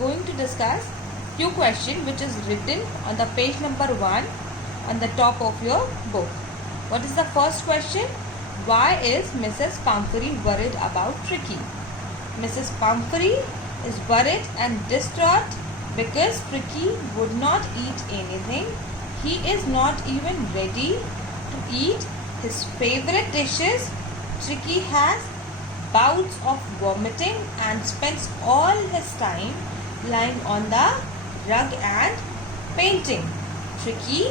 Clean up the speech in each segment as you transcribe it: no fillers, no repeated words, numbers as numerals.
going to discuss few questions which is written on the page number 1 on the top of your book. What is the first question? Why is Mrs. Pumphrey worried about Tricky? Mrs. Pumphrey is worried and distraught because Tricky would not eat anything. He is not even ready to eat his favorite dishes. Tricky has bouts of vomiting and spends all his time lying on the rug and painting. Tricky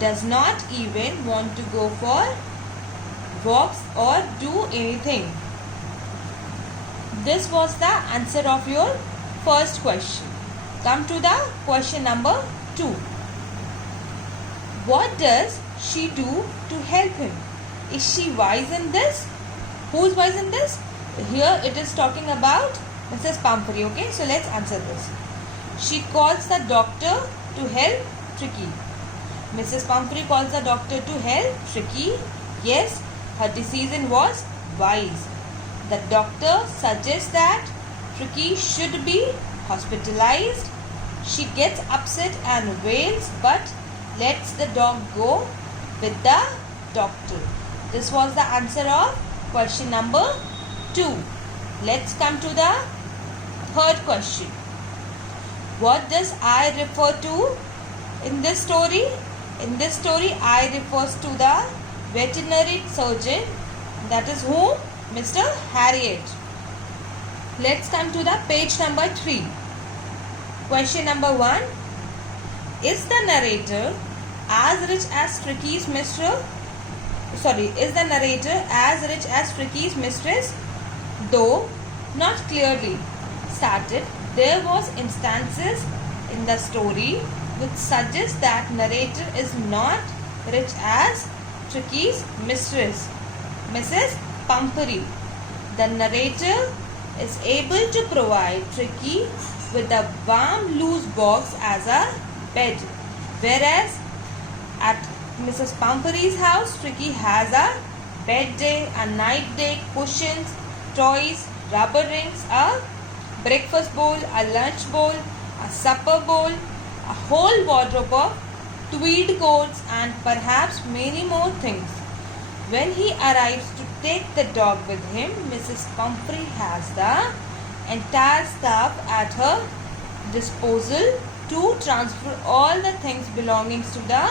does not even want to go for walks or do anything. This was the answer of your first question. Come to the question number 2. What does she do to help him? Is she wise in this? Who is wise in this? Here it is talking about Mrs. Pumphrey. Okay, so let's answer this. She calls the doctor to help Tricky. Mrs. Pumphrey calls the doctor to help Tricky. Yes, her decision was wise. The doctor suggests that Tricky should be hospitalized. She gets upset and wails but lets the dog go with the doctor. This was the answer of question number 2. Let's come to the third question. What does I refer to in this story? In this story, I refers to the veterinary surgeon. That is whom? Mr. Harriet. Let's come to the page number 3. Question number 1. Is the narrator as rich as Tricky's mistress? Is the narrator as rich as Tricky's mistress? Though not clearly stated, there was instances in the story which suggest that narrator is not rich as Tricky's mistress, Mrs. Pumphrey. The narrator is able to provide Tricky with a warm loose box as a bed, whereas at Mrs. Pumphrey's house, Tricky has a bed day, a night day, cushions, toys, rubber rings, a breakfast bowl, a lunch bowl, a supper bowl, a whole wardrobe of tweed coats and perhaps many more things. When he arrives to take the dog with him, Mrs. Pumphrey has the entire staff at her disposal to transfer all the things belonging to the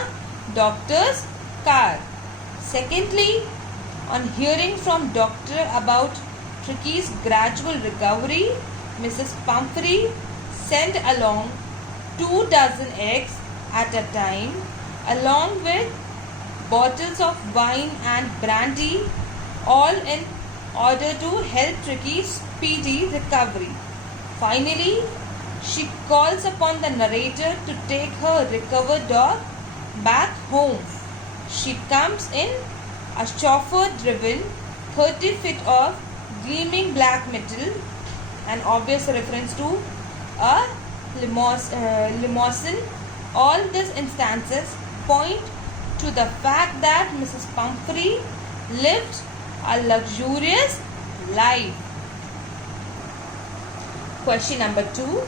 doctor's car. Secondly, on hearing from doctor about Tricky's gradual recovery, Mrs. Pumphrey sent along 24 eggs at a time, along with bottles of wine and brandy, all in order to help Tricky's speedy recovery. Finally, she calls upon the narrator to take her recovered dog back home. She comes in a chauffeur-driven 30 feet of gleaming black metal, an obvious reference to a limousine. All these instances point to the fact that Mrs. Pumphrey lived a luxurious life. Question number 2.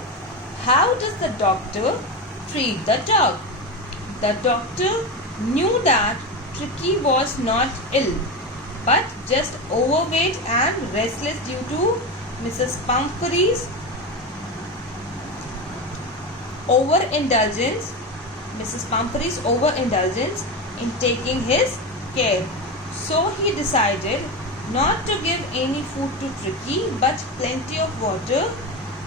How does the doctor treat the dog? The doctor knew that Tricky was not ill, but just overweight and restless due to Mrs. Pumphrey's overindulgence in taking his care. So he decided not to give any food to Tricky but plenty of water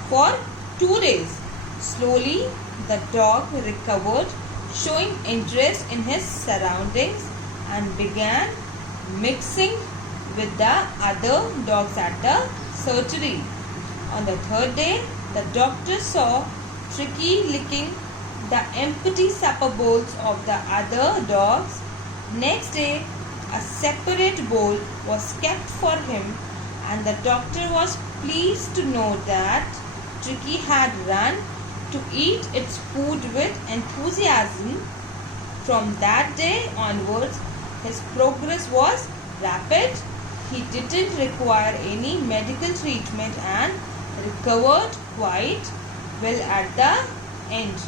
for 2 days. Slowly the dog recovered, showing interest in his surroundings and began mixing with the other dogs at the surgery. On the 3rd day, the doctor saw Tricky licking the empty supper bowls of the other dogs. Next day, a separate bowl was kept for him, and the doctor was pleased to know that Tricky had run to eat its food with enthusiasm. From that day onwards, his progress was rapid. He didn't require any medical treatment and recovered quite will at the end.